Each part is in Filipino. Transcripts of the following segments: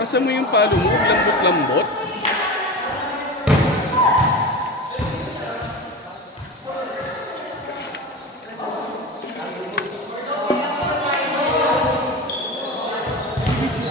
Takasan mo yung palo mo, lambot-lambot.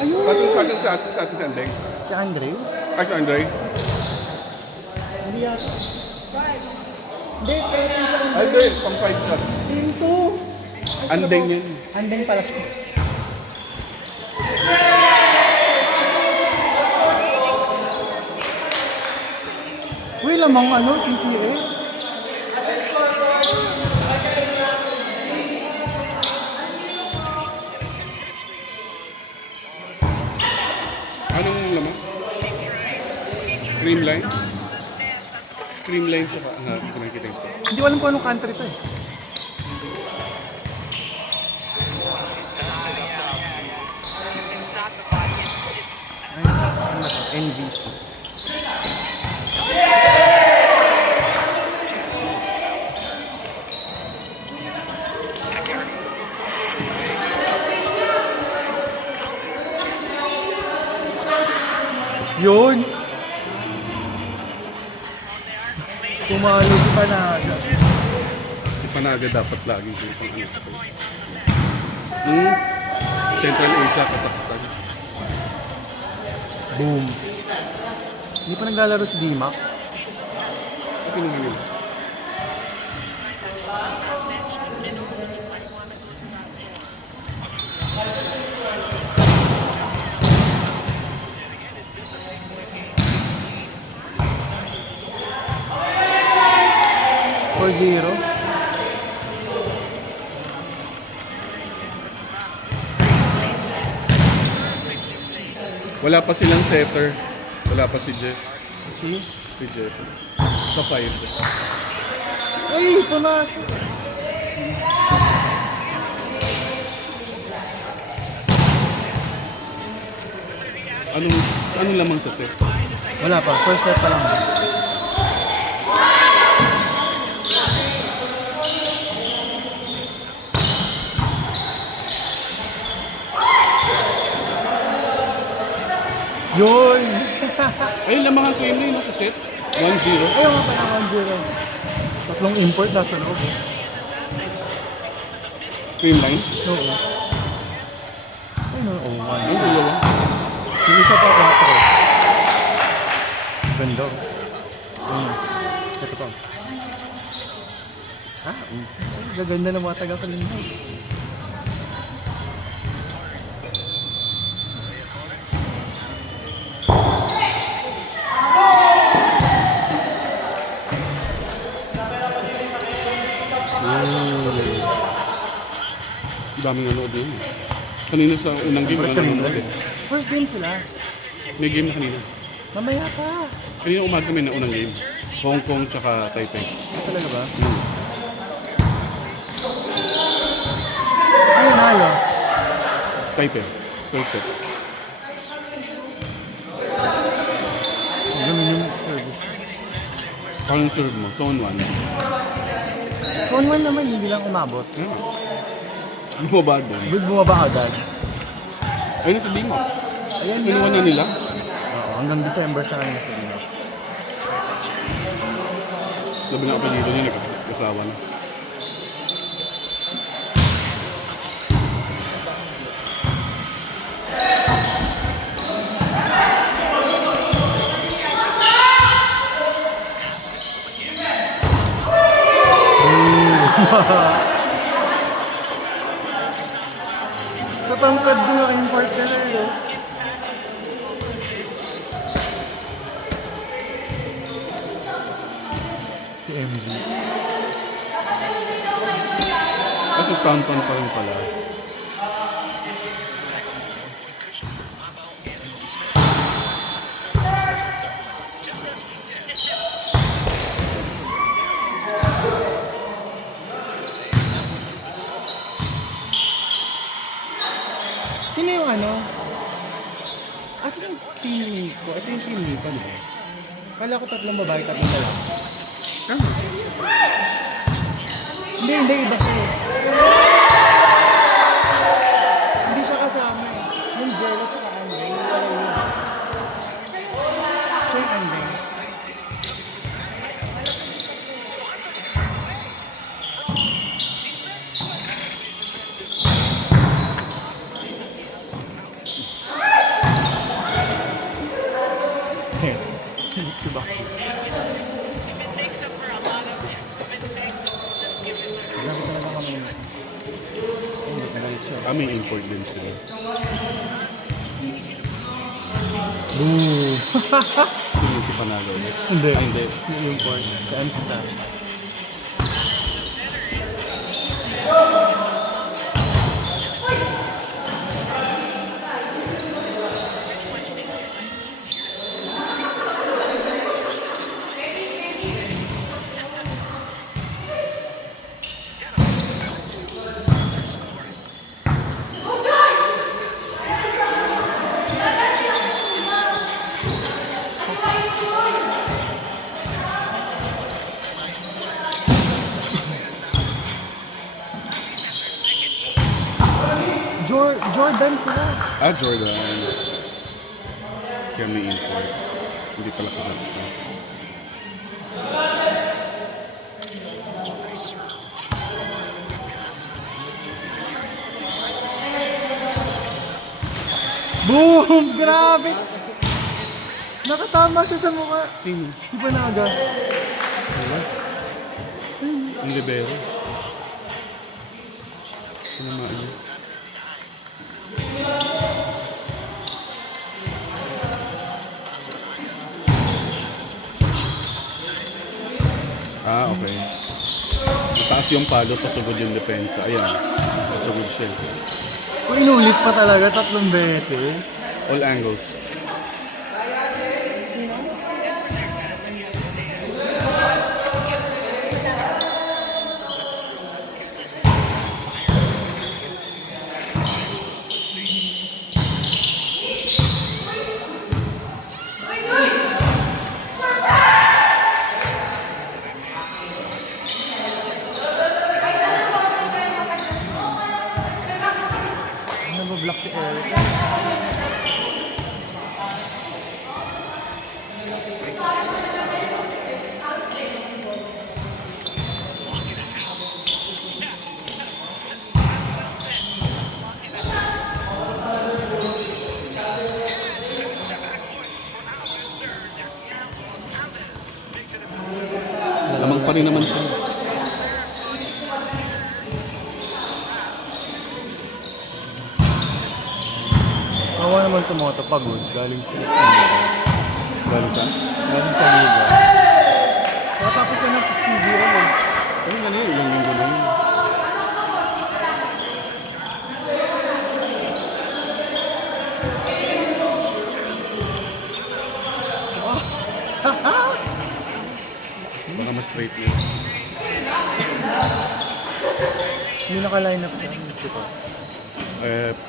Ayun! Sa atin si Andeng. Si Andre? Ay, si Andre. Hindi yata. Hindi, pero yung si Andre. Ay, hindi. Pang 5 shot. Team 2. Andeng yun. Andeng pala siya. Uy, lamang ano, CCS? Anong laman? Cream line? Cream line tsaka, hindi ko nakikita yung store. Hindi ko alam kung anong country to eh. Ay, ano ba to? NVC. Yun! Pumalo si Panaga. Si Panaga dapat laging pang ano sa kayo. Central Asia, Kazakhstan. Boom. Hindi pa naglalaro si Dimac. Okay naman yun. For 0. Wala pa silang setter. Wala pa si Jeff. Sino? Si Jeff. Sa 5. Ay, pumasok. Anong lamang sa set? Wala pa, first set pa lang. Yun! Ay, lamang ang cream line sa set. 1-0. Ayaw nga pa ng 1-0. Tatlong import nasa loob. Cream line. Oo. Ay, no, oh, one. Ang dalawa. Yung isa pa, 4. Ganda. Ito pa. Gaganda ng mga taga-Kalinga. Daming nanood din. Kanina sa unang game, nanonood eh. First game sila. May game na kanina. Mamaya pa. Kanina umaga may na unang game. Hong Kong tsaka Taipei. Talaga ba? Ano nalo? Taipei. Third set. Ganun yung service. Parang serve mo, zone 1. Phone 1 naman, hindi lang umabot. Bumaba doon. Ba't bumaba agad? Ayun sa Dimo. Ayan Kinuha na nila. Oo, hanggang December sa kanya sa inyo. Labi na apelido niya, nagkasawa na. Tatangkad din ang import nila eh. Si MZ. Kasi Stanton pa rin pala. Sino yung ano? Asa yung team ko? Ito yung team nito, di ba? Kala ko tatlong babae, tatlong lalaki. Tama. Hindi, iba siya. Hindi siya kasama eh. Yung Jello tsaka ano, yung pala yun. si Bakti. Lagi talaga kami. Hindi ka nalit siya. Kami import din sila. Boom! Sino si Panalo ulit? Hindi. Ah, hindi. Yung import. Si Amsta. Jordan sila. Ah, Jordan. Kami import. Hindi pala Kazakhstan. Boom! Grabe! Nakatama siya sa mukha. Sino? Si Panaga. Wala. Ang libero. Tinamaan niya. Ah, okay. Mataas yung palo, pasugod yung depensa. Ayan, pasugod siya. Kung inulit pa talaga 3 beses. All angles. Nabablock si Eric. Lamang pa rin naman siya. Awa naman tumoto pagod. Galing sa Galing saan? Galing sa liga. Tapos na ng PBL eh. Ano nga na yun? Ilang linggo na yun. Baka mas straight na yun. Hindi naka-line up siya. Ito.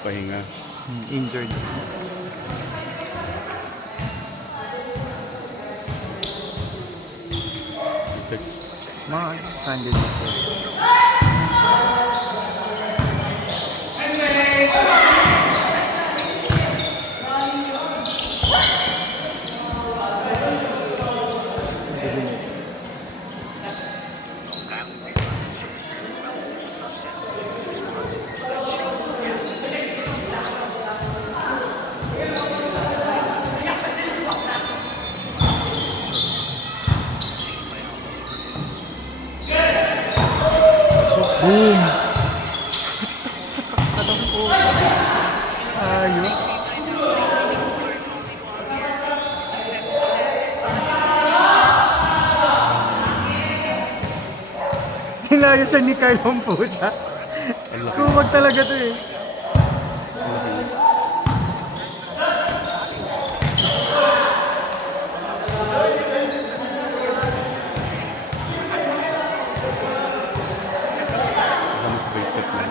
Pahinga. Injured. Okay. Smart. Candidate ko. Boom! Ayun. Tinaya siya ni Kyle ang puta. Kumag talaga to eh. Baka mas straight set na.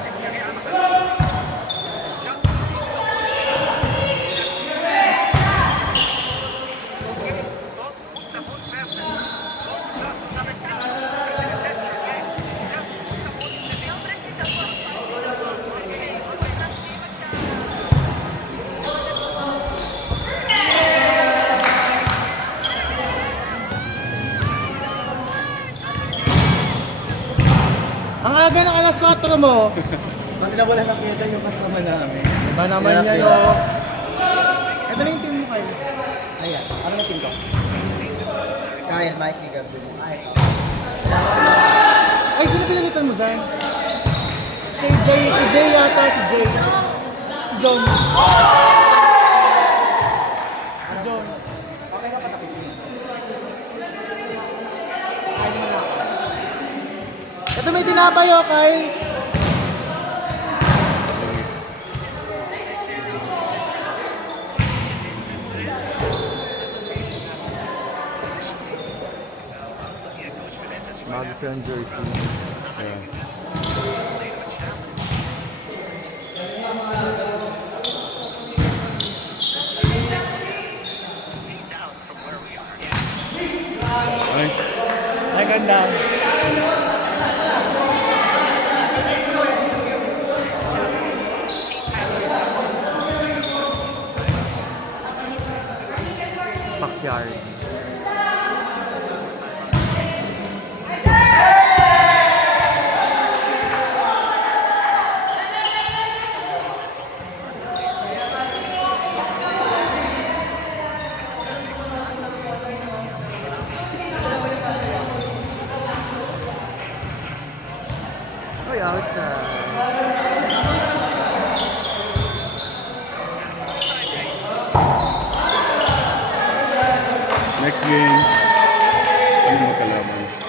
Ang aga ng alas 4 mo. Kasi nawala ng kita yung customer namin. Iba naman yan o. Ito na yung team mo kayo. Ayan, ano na team ko? Kyle, Mikey, Gabi. Ay, sino pinalitan mo dyan? Si Jay yata, si Jay. Si John. Si John. Ito may tinapay oh, Kyle. Bago siyang jersey. Ayan. Ay, Ay, ganda. Backyard. Oy, outside. next game. Ano magkalaban?